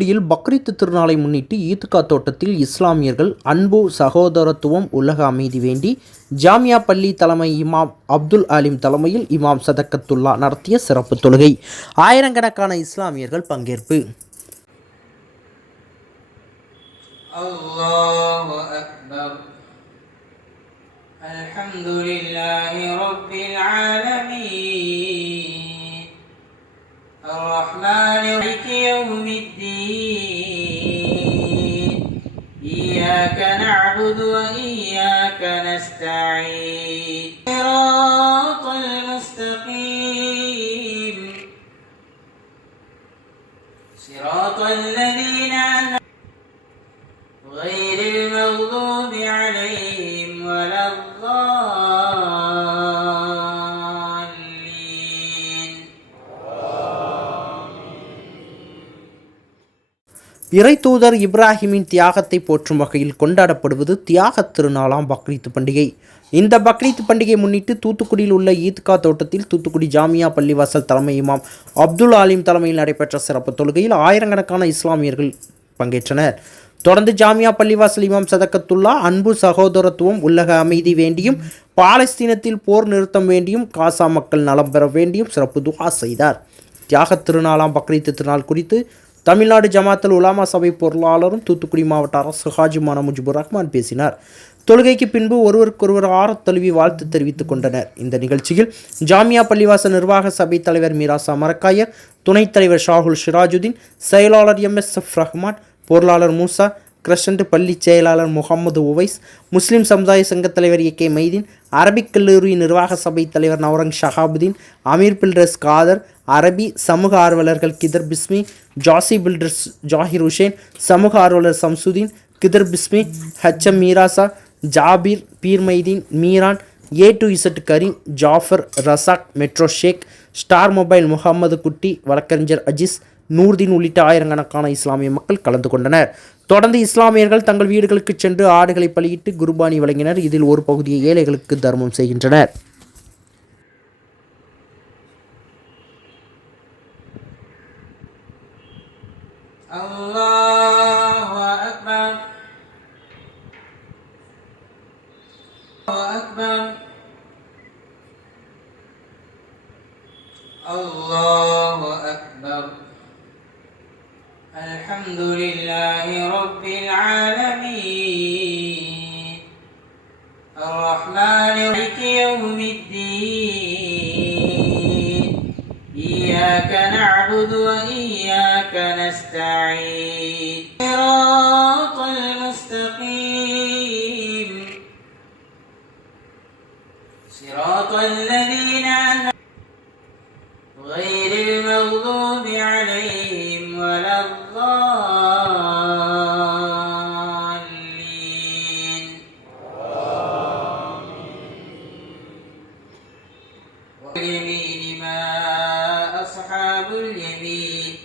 தூத்துக்குடியில் பக்ரீத் திருநாளை முன்னிட்டு ஈத்கா தோட்டத்தில் இஸ்லாமியர்கள் அன்பு சகோதரத்துவம் உலக அமைதி வேண்டி ஜாமியா பள்ளி தலைமை இமாம் அப்துல் அலீம் தலைமையில் இமாம் சதக்கத்துல்லா நடத்திய சிறப்பு தொழுகை ஆயிரக்கணக்கான இஸ்லாமியர்கள் பங்கேற்பு الله أكبر الحمد لله رب العالمين الرحمن غير المغضوب عليهم ولا الضالين இறை தூதர் இப்ராஹிமின் தியாகத்தை போற்றும் வகையில் கொண்டாடப்படுவது தியாக திருநாளாம் பக்ரீத் பண்டிகை இந்த பக்ரீத் பண்டிகை முன்னிட்டு தூத்துக்குடியில் உள்ள ஈத்கா தோட்டத்தில் தூத்துக்குடி ஜாமியா பள்ளிவாசல் தலைமை இமாம் அப்துல் ஆலிம் தலைமையில் நடைபெற்ற சிறப்பு தொழுகையில் ஆயிரக்கணக்கான இஸ்லாமியர்கள் பங்கேற்றனர் தொடர்ந்து ஜாமியா பள்ளிவாசல் இமாம் சதக்கத்துல்லா அன்பு சகோதரத்துவம் உலக அமைதி வேண்டியும் பாலஸ்தீனத்தில் போர் நிறுத்தம் வேண்டியும் காசா மக்கள் நலம் பெற வேண்டியும் சிறப்பு துகா செய்தார். தியாகத் திருநாளாம் பக்ரீத் திருநாள் குறித்து தமிழ்நாடு ஜமாத்தல் உலாமா சபை பொருளாளரும் தூத்துக்குடி மாவட்ட அரசு ஹாஜிமான முஜிபுர் ரஹ்மான் பேசினார். தொழுகைக்கு பின்பு ஒருவருக்கொருவர் ஆறத் தழுவி வாழ்த்து தெரிவித்துக் கொண்டனர். இந்த நிகழ்ச்சியில் ஜாமியா பள்ளிவாசல் நிர்வாக சபை தலைவர் மீராசா மரக்காயர் துணைத் தலைவர் ஷாகுல் ஷிராஜுதீன் செயலாளர் எம் எஸ் எஃப் ரஹ்மான் பொருளாளர் மூசா கிரஷண்ட் பள்ளி செயலாளர் முகமது உவைஸ் முஸ்லிம் சமுதாய சங்கத் தலைவர் ஏ கே மைதீன் அரபிக் கல்லூரி நிர்வாக சபை தலைவர் நவரங் ஷஹாபுதீன் அமீர் பில்டர்ஸ் காதர் அரபி சமூக ஆர்வலர்கள் கிதர் பிஸ்மி ஜாசி பில்டர்ஸ் ஜாகிர் ஹுசேன் சமூக ஆர்வலர் Shamsuddin Khidar Bismi H M Meerasa Jabir Peermaideen Meeran A to Z Kareem Jafar Razak metro Sheikh star mobile Mohammed Kutty வழக்கறிஞர் அஜிஸ் நூர்தீன் உள்ளிட்ட ஆயிரக்கணக்கான இஸ்லாமிய மக்கள் கலந்து கொண்டனர். தொடர்ந்து இஸ்லாமியர்கள் தங்கள் வீடுகளுக்கு சென்று ஆடுகளை பலியிட்டு குருபானி வழங்கினர். இதில் ஒரு பகுதியை ஏழைகளுக்கு தர்மம் செய்கின்றனர். Allah الرحمن مالك اليمين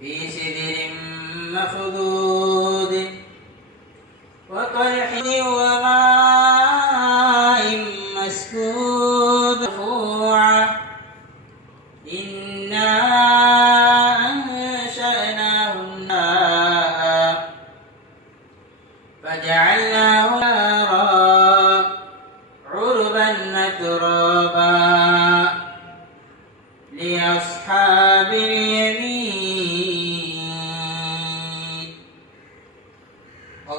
في سدر مخضود وطلح وماء مسكوب مرفوعة إنا أنشأناهن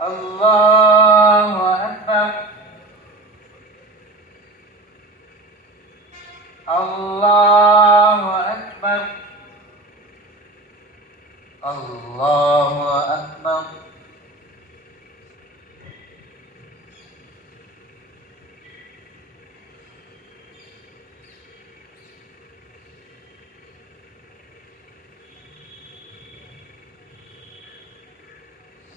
الله أكبر. الله أكبر الله أكبر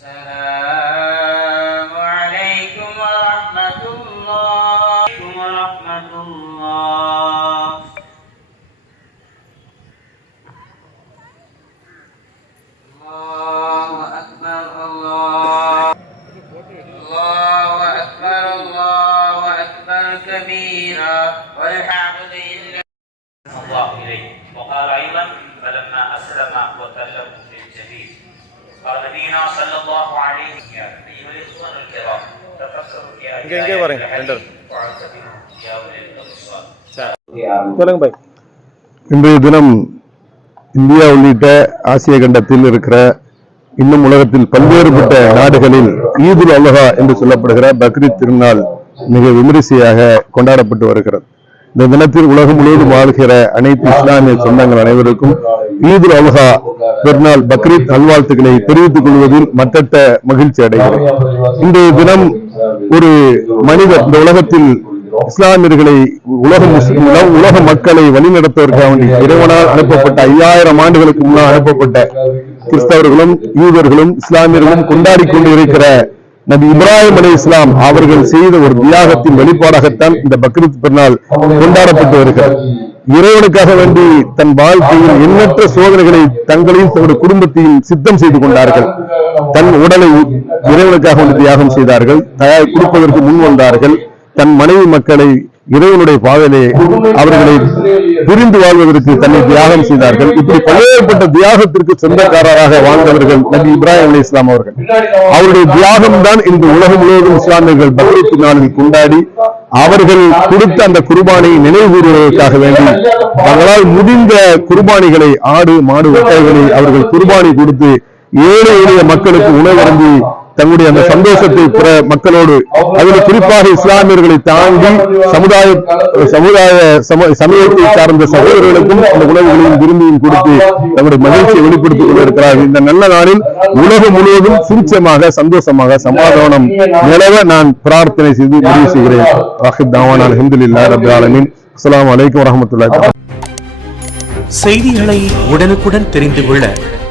Sarah. இங்கே இங்கே வரேங்க ரெண்டு சொல்லுங்க பாய். இன்றைய தினம் இந்தியா உள்ளிட்ட ஆசிய கண்டத்தில் இருக்கிற இன்னும் உலகத்தில் பல்வேறுபட்ட நாடுகளில் ஈதுல் அல்லஹா என்று சொல்லப்படுகிற பக்ரீத் திருநாள் மிக விமரிசையாக கொண்டாடப்பட்டு வருகிறது. இந்த தினத்தில் உலகம் முழுவதும் வாழ்கிற அனைத்து இஸ்லாமிய சொந்தங்கள் அனைவருக்கும் ஈதுல் அல்ஹா பெருநாள் பக்ரீத் நல்வாழ்த்துக்களை தெரிவித்துக் கொள்வதில் மற்ற மகிழ்ச்சி அடைகிறேன் இன்றைய தினம் ஒரு மனிதர் இந்த உலகத்தில் இஸ்லாமியர்களை உலக முஸ்லிம் உலக- உலக மக்களை வழிநடத்துவதற்காக வேண்டி இறைவனால் அனுப்பப்பட்ட ஐயாயிரம் ஆண்டுகளுக்கு முன்னால் அனுப்பப்பட்ட கிறிஸ்தவர்களும் யூதர்களும் இஸ்லாமியர்களும் கொண்டாடி கொண்டு இருக்கிற நபி இப்ராஹிம் அலி இஸ்லாம் அவர்கள் செய்த ஒரு தியாகத்தின் வெளிப்பாடாகத்தான் இந்த பக்ரீத் பெருநாள் கொண்டாடப்பட்டு வருகிறது. இறைவனுக்காக வேண்டி தன் வாழ்க்கையில் எண்ணற்ற சோதனைகளை தங்களையும் தங்களுடைய குடும்பத்தையும் சித்தம் செய்து கொண்டார்கள். தன் உடலை இறைவனுக்காக வந்து தியாகம் செய்தார்கள். தயார் கொடுப்பதற்கு முன் வந்தார்கள். தன் மனைவி மக்களை இறைவனுடைய பாதையிலே அவர்களை புரிந்து வாழ்வதற்கு தன்னை தியாகம் செய்தார்கள். இப்படி பல்வேறுபட்ட தியாகத்திற்கு சொந்தக்காரராக வாழ்ந்தவர்கள் நபி இப்ராஹிம் அலி இஸ்லாம் அவர்கள். அவருடைய தியாகம் தான் இன்று உலகம் முழுவதும் இஸ்லாமியர்கள் பக்ரீத் நாளில் கொண்டாடி அவர்கள் கொடுத்த அந்த குர்பானை நினைவு கூறுவதற்காக வேண்டி தங்களால் முடிந்த குர்பானிகளை ஆடு மாடு ஒட்டைகளை அவர்கள் குர்பானி கொடுத்து ஏழை எளிய மக்களுக்கு உணவருந்தி தங்களுடைய அந்த சந்தோஷத்தை பிற மக்களோடு அதில் குறிப்பாக இஸ்லாமியர்களை தாண்டி சமுதாய சமுதாய சம- சமயத்தை சார்ந்த சகோதரர்களுக்கும் அந்த உணவுகளையும் விரும்பியும் கொடுத்து தங்களுடைய மகிழ்ச்சியை வெளிப்படுத்திக் கொண்டிருக்கிறார்கள். இந்த நல்ல நாளில் உலகம் முழுவதும் சுருச்சமாக சந்தோஷமாக சமாதானம் நிலவ நான் பிரார்த்தனை செய்து முடிவு செய்கிறேன். வாஹித் தாவான் அல்ஹம்துலில்லாஹ் ரபில் ஆலமீன். அஸ்ஸலாமு அலைக்கும் வரஹ்மத்துல்லாஹி செய்திகளை உடனுக்குடன் தெரிந்து கொள்ள